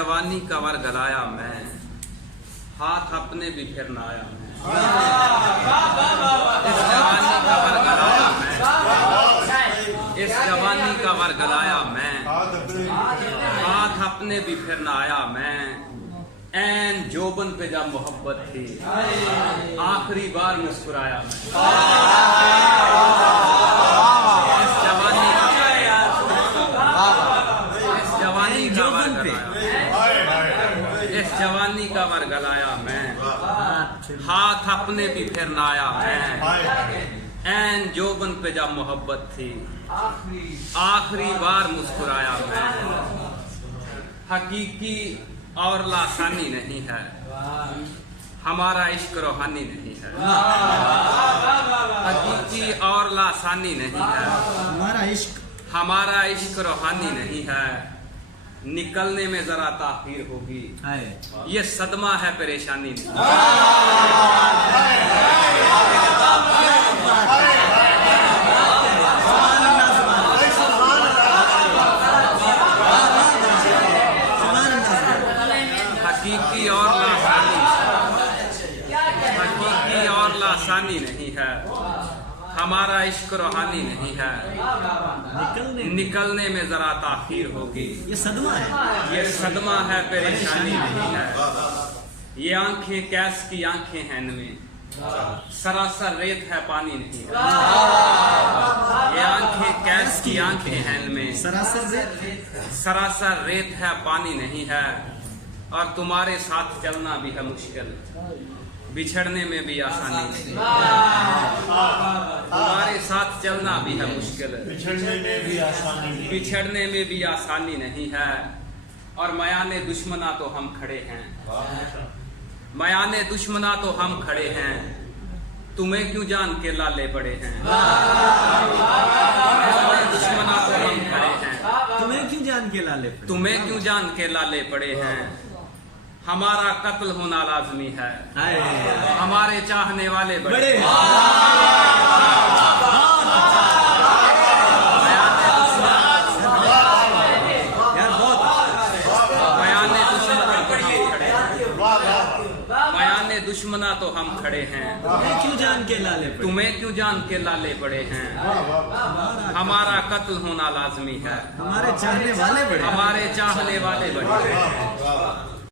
जवानी का वर गलाया मैं, हाथ अपने भी फिर न आया मैं। इस जवानी का वर गलाया मैं, इस जवानी का वर गलाया मैं, हाथ अपने भी फिर न आया मैं। ऐन जोबन पे जब मोहब्बत थी, आखिरी बार मुस्कुराया मैं। इस जवानी का वर गलाया, इस जवानी का वर गलाया मैं, हाथ अपने भी फिर न आया मैं। ऐन जोबन पे जब मोहब्बत थी, आखिरी बार मुस्कुराया मैं। हकीकी और लासानी नहीं है, हमारा इश्क रूहानी नहीं है। हकीकी और लासानी नहीं है, हमारा इश्क रूहानी नहीं है। निकलने में जरा ताखीर होगी, ये सदमा है परेशानी नहीं। हकीकी और लासानी नहीं है, हमारा इश्क रूहानी नहीं है। निकलने में जरा ताखीर होगी, ये सदमा है, ये सदमा है परेशानी नहीं है। ये आंखें कैस की आंखें हैं इनमें, सरासर रेत है पानी नहीं है। ये आंखें कैस की आंखें हैं इनमें, सरासर रेत है पानी नहीं है। और तुम्हारे साथ चलना भी है मुश्किल, बिछड़ने में भी आसानी नहीं। तुम्हारे साथ चलना भी है मुश्किल, बिछड़ने में भी आसानी नहीं है। और मयाने दुश्मना तो हम खड़े हैं, मयाने दुश्मना तो हम खड़े हैं। तुम्हें क्यों जान के लाले पड़े हैं, दुश्मना तो हम खड़े हैं। तुम्हें क्यों जान के लाले पड़े, तुम्हें क्यों जान के लाले पड़े हैं। हमारा कत्ल होना लाजमी है, हमारे चाहने वाले बड़े। बयाने दुश्मना तो हम खड़े हैं, तुम्हें क्यों जान के लाले पड़े, तुम्हें क्यों जान के लाले पड़े हैं। हमारा कत्ल होना लाजमी है, हमारे चाहने वाले बड़े, हमारे चाहने वाले बड़े।